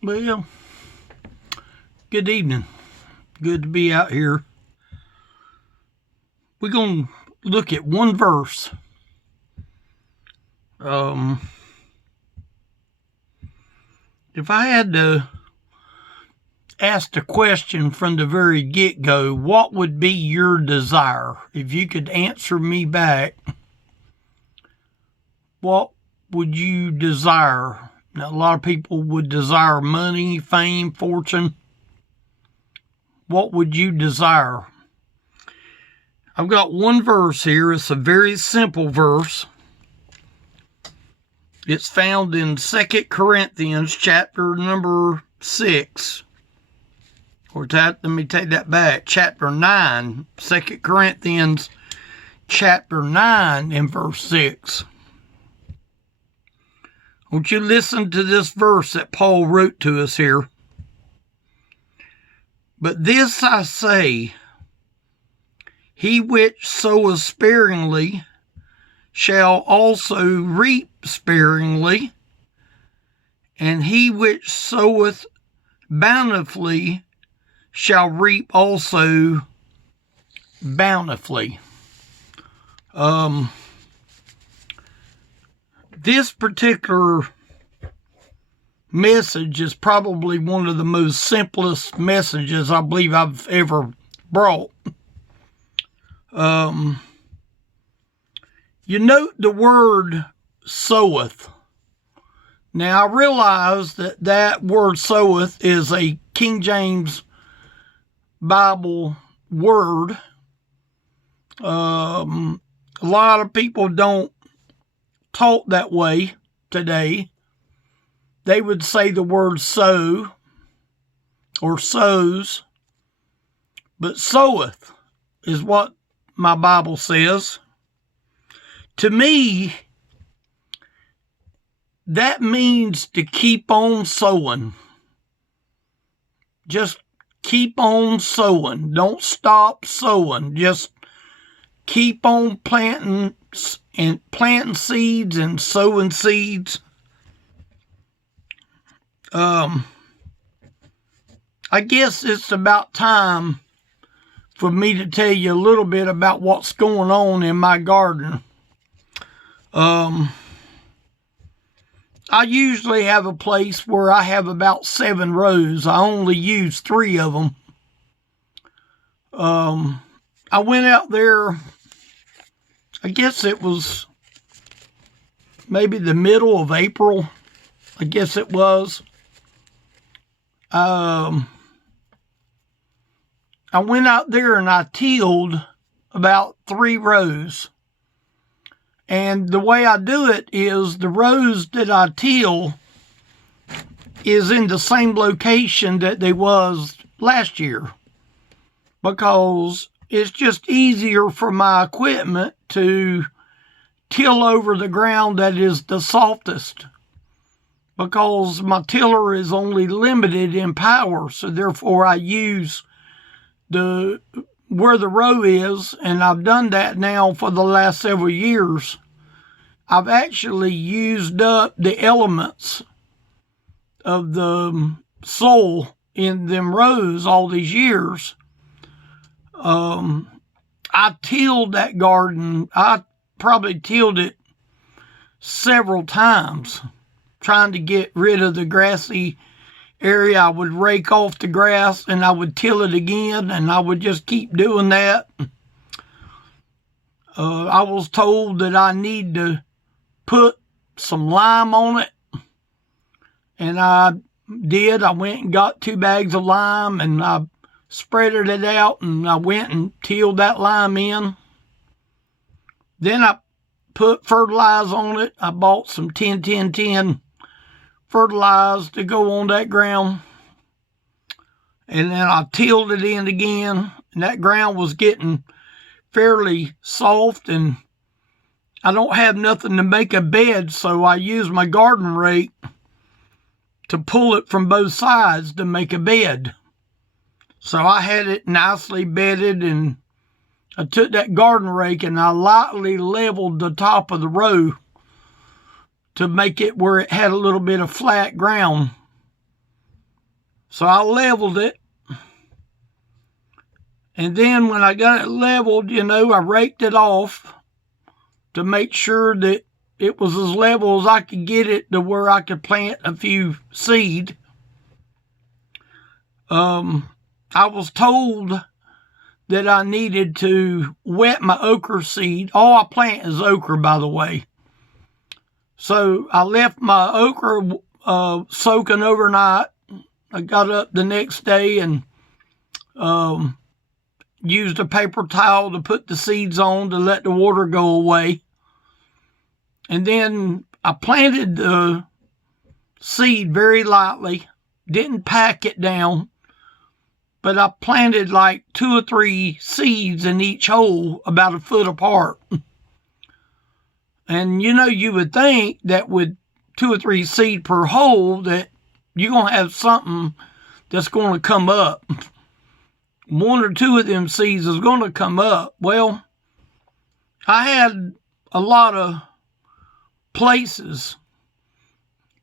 Well, good evening. Good to be out here. We're going to look at one verse. If I had to ask the question from the very get-go, what would be your desire? If you could answer me back, what would you desire? Now, a lot of people would desire money, fame, fortune. What would you desire? I've got one verse here. It's a very simple verse. It's found in 2 Corinthians chapter number 6. Let me take that back. Chapter 9. 2 Corinthians chapter 9 and verse 6. Won't you listen to this verse that Paul wrote to us here? But this I say, he which soweth sparingly shall also reap sparingly, and he which soweth bountifully shall reap also bountifully. This particular message is probably one of the most simplest messages I believe I've ever brought. You note the word soweth. Now, I realize that word soweth is a King James Bible word. A lot of people don't talk that way today. They would say the word sow or sows, but soweth is what my Bible says. To me, that means to keep on sowing. Just keep on sowing. Don't stop sowing. Just keep on planting seeds and sowing seeds. I guess it's about time for me to tell you a little bit about what's going on in my garden. I usually have a place where I have about 7 rows. I only use 3 of them. I went out there, I guess it was maybe the middle of April. I guess it was. I went out there and I tilled about 3 rows. And the way I do it is the rows that I till is in the same location that they was last year, because it's just easier for my equipment to till over the ground that is the softest, because my tiller is only limited in power. So therefore I use where the row is, and I've done that now for the last several years. I've actually used up the elements of the soil in them rows all these years. I tilled that garden. I probably tilled it several times, trying to get rid of the grassy area. I would rake off the grass and I would till it again, and I would just keep doing that. I was told that I need to put some lime on it, and I did. I went and got 2 bags of lime and I spreaded it out, and I went and tilled that lime in. Then I put fertilizer on it. I bought some 10-10-10 fertilizer to go on that ground. And then I tilled it in again. And that ground was getting fairly soft, and I don't have nothing to make a bed, so I use my garden rake to pull it from both sides to make a bed. So I had it nicely bedded, and I took that garden rake and I lightly leveled the top of the row to make it where it had a little bit of flat ground. So I leveled it. And then when I got it leveled, I raked it off to make sure that it was as level as I could get it to where I could plant a few seed. I was told that I needed to wet my okra seed. All I plant is okra, by the way. So I left my okra soaking overnight. I got up the next day and used a paper towel to put the seeds on to let the water go away. And then I planted the seed very lightly, didn't pack it down, but I planted like 2 or 3 seeds in each hole about a foot apart. And you would think that with 2 or 3 seed per hole that you're going to have something that's going to come up. 1 or 2 of them seeds is going to come up. Well, I had a lot of places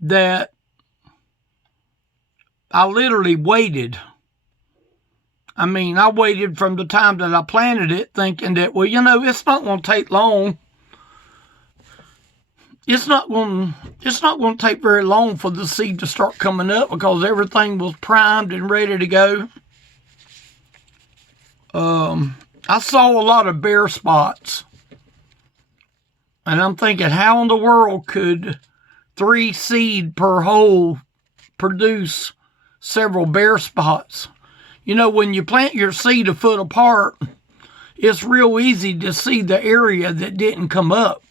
that I literally waited. I waited from the time that I planted it thinking that, it's not going to take long. It's not going to take very long for the seed to start coming up because everything was primed and ready to go. I saw a lot of bare spots. And I'm thinking, how in the world could 3 seed per hole produce several bare spots? When you plant your seed a foot apart, it's real easy to see the area that didn't come up.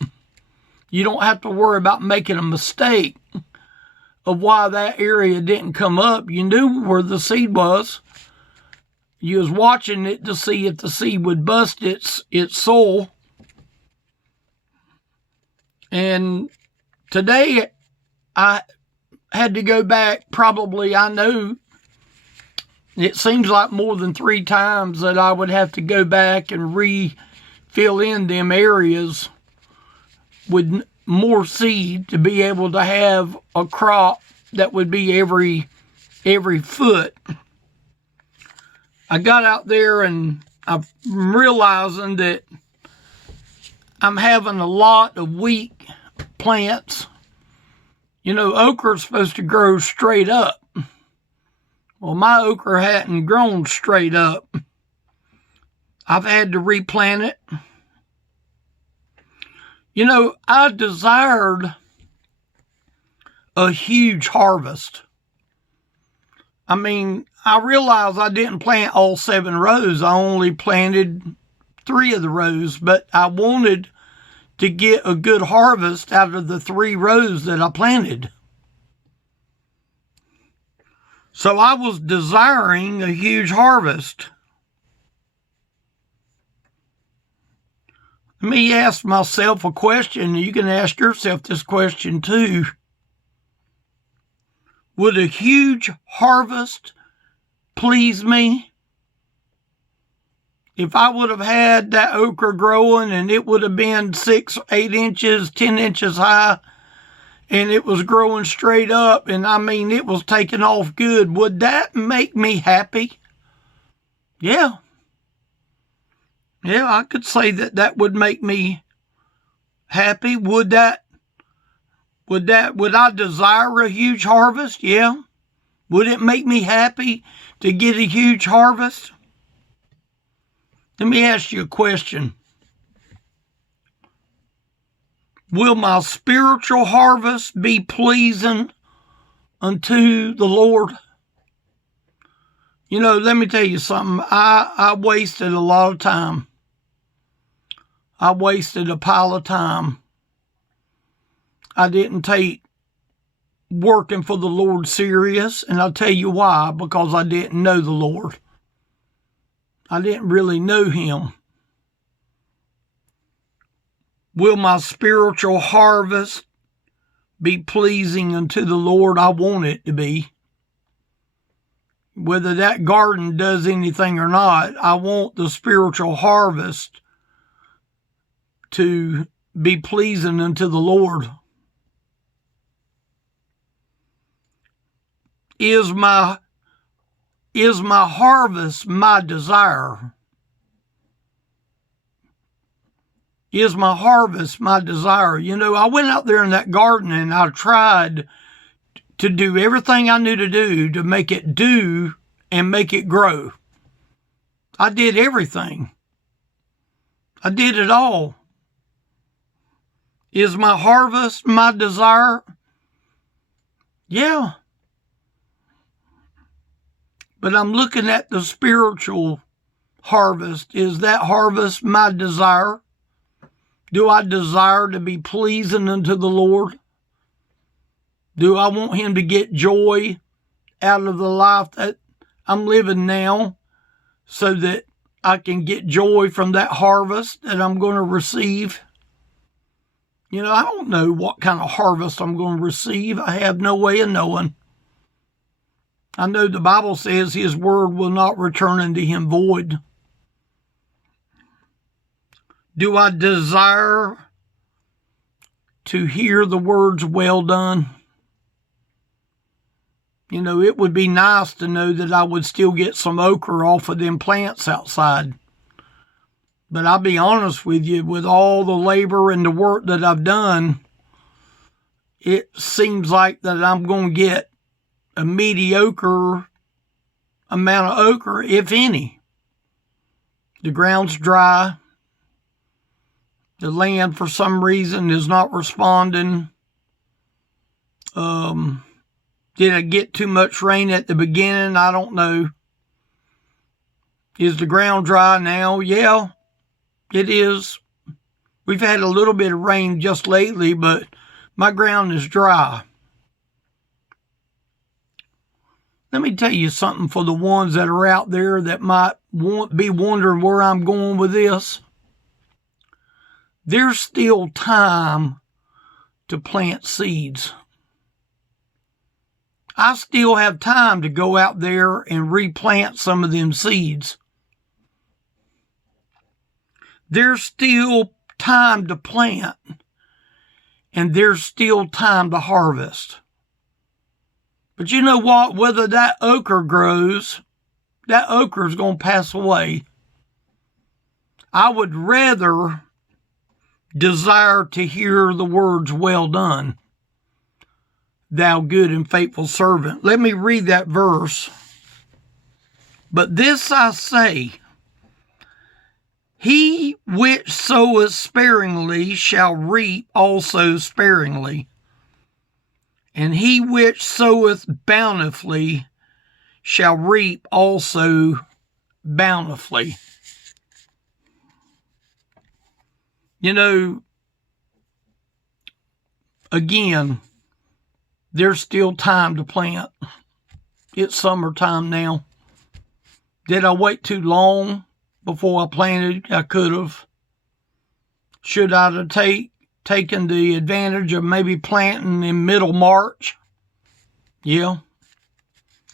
You don't have to worry about making a mistake of why that area didn't come up. You knew where the seed was. You was watching it to see if the seed would bust its soil. And today I had to go back probably, I know, it seems like more than 3 times that I would have to go back and refill in them areas with more seed to be able to have a crop that would be every foot. I got out there and I'm realizing that I'm having a lot of weak plants. Okra is supposed to grow straight up. Well, my okra hadn't grown straight up. I've had to replant it. I desired a huge harvest. I realized I didn't plant all 7 rows. I only planted 3 of the rows, but I wanted to get a good harvest out of the 3 rows that I planted. So I was desiring a huge harvest. Let me ask myself a question. You can ask yourself this question too. Would a huge harvest please me? If I would have had that okra growing and it would have been 6, 8 inches, 10 inches high, and it was growing straight up, and it was taking off good, would that make me happy? Yeah. Yeah, I could say that would make me happy. Would I desire a huge harvest? Yeah. Would it make me happy to get a huge harvest? Let me ask you a question. Will my spiritual harvest be pleasing unto the Lord? Let me tell you something. I wasted a lot of time. I wasted a pile of time. I didn't take working for the Lord serious, and I'll tell you why. Because I didn't know the Lord. I didn't really know Him. Will my spiritual harvest be pleasing unto the Lord? I want it to be. Whether that garden does anything or not, I want the spiritual harvest to be pleasing unto the Lord. Is my Is my harvest my desire? Is my harvest my desire? You know, I went out there in that garden and I tried to do everything I knew to do to make it do and make it grow. I did everything. I did it all. Is my harvest my desire? Yeah. But I'm looking at the spiritual harvest. Is that harvest my desire? Do I desire to be pleasing unto the Lord? Do I want him to get joy out of the life that I'm living now so that I can get joy from that harvest that I'm going to receive? You know, I don't know what kind of harvest I'm going to receive. I have no way of knowing. I know the Bible says his word will not return unto him void. Do I desire to hear the words, well done? You know, it would be nice to know that I would still get some okra off of them plants outside. But I'll be honest with you, with all the labor and the work that I've done, it seems like that I'm going to get a mediocre amount of okra, if any. The ground's dry. The land, for some reason, is not responding. Did I get too much rain at the beginning? I don't know. Is the ground dry now? Yeah, it is. We've had a little bit of rain just lately, but my ground is dry. Let me tell you something for the ones that are out there that might be wondering where I'm going with this. There's still time to plant seeds. I still have time to go out there and replant some of them seeds. There's still time to plant, and there's still time to harvest. But you know what? Whether that okra grows, that okra is going to pass away. I would rather desire to hear the words, well done, thou good and faithful servant. Let me read that verse. But this I say, he which soweth sparingly shall reap also sparingly, and he which soweth bountifully shall reap also bountifully. You know, again, there's still time to plant. It's summertime now. Did I wait too long before I planted? I could have. Should I have taken the advantage of maybe planting in middle March? Yeah.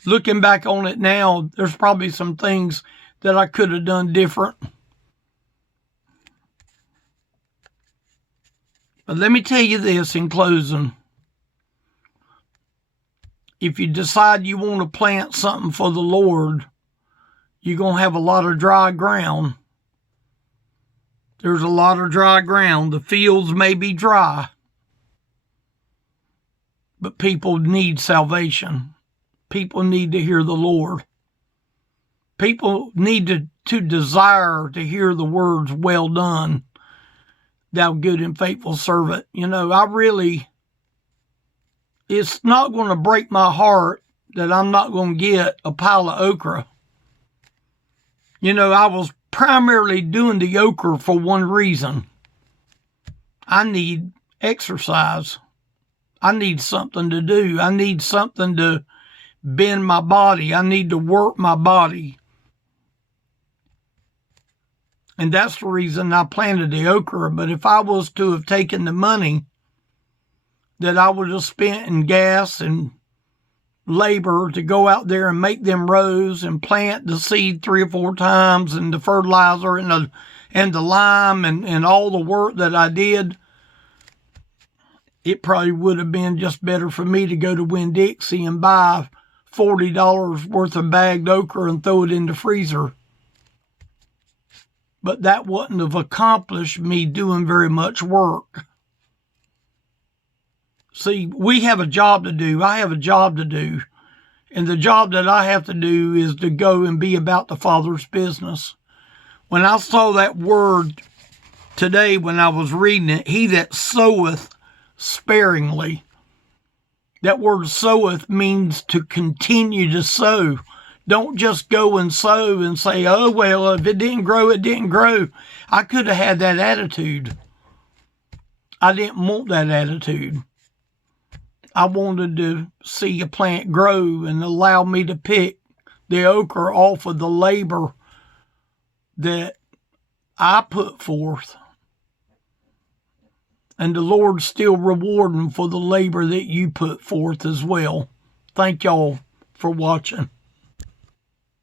Looking back on it now, there's probably some things that I could have done different. But let me tell you this in closing. If you decide you want to plant something for the Lord, you're going to have a lot of dry ground. There's a lot of dry ground. The fields may be dry, but people need salvation. People need to hear the Lord. People need to desire to hear the words, well done, thou good and faithful servant. You know, it's not going to break my heart that I'm not going to get a pile of okra. You know, I was primarily doing the okra for one reason. I need exercise. I need something to do. I need something to bend my body. I need to work my body. And that's the reason I planted the okra. But if I was to have taken the money that I would have spent in gas and labor to go out there and make them rows and plant the seed 3 or 4 times and the fertilizer and the lime and all the work that I did, it probably would have been just better for me to go to Winn-Dixie and buy $40 worth of bagged okra and throw it in the freezer. But that wouldn't have accomplished me doing very much work. See, we have a job to do. I have a job to do. And the job that I have to do is to go and be about the Father's business. When I saw that word today when I was reading it, he that soweth sparingly. That word soweth means to continue to sow. Don't just go and sow and say, oh, well, if it didn't grow, it didn't grow. I could have had that attitude. I didn't want that attitude. I wanted to see a plant grow and allow me to pick the okra off of the labor that I put forth. And the Lord's still rewarding for the labor that you put forth as well. Thank y'all for watching.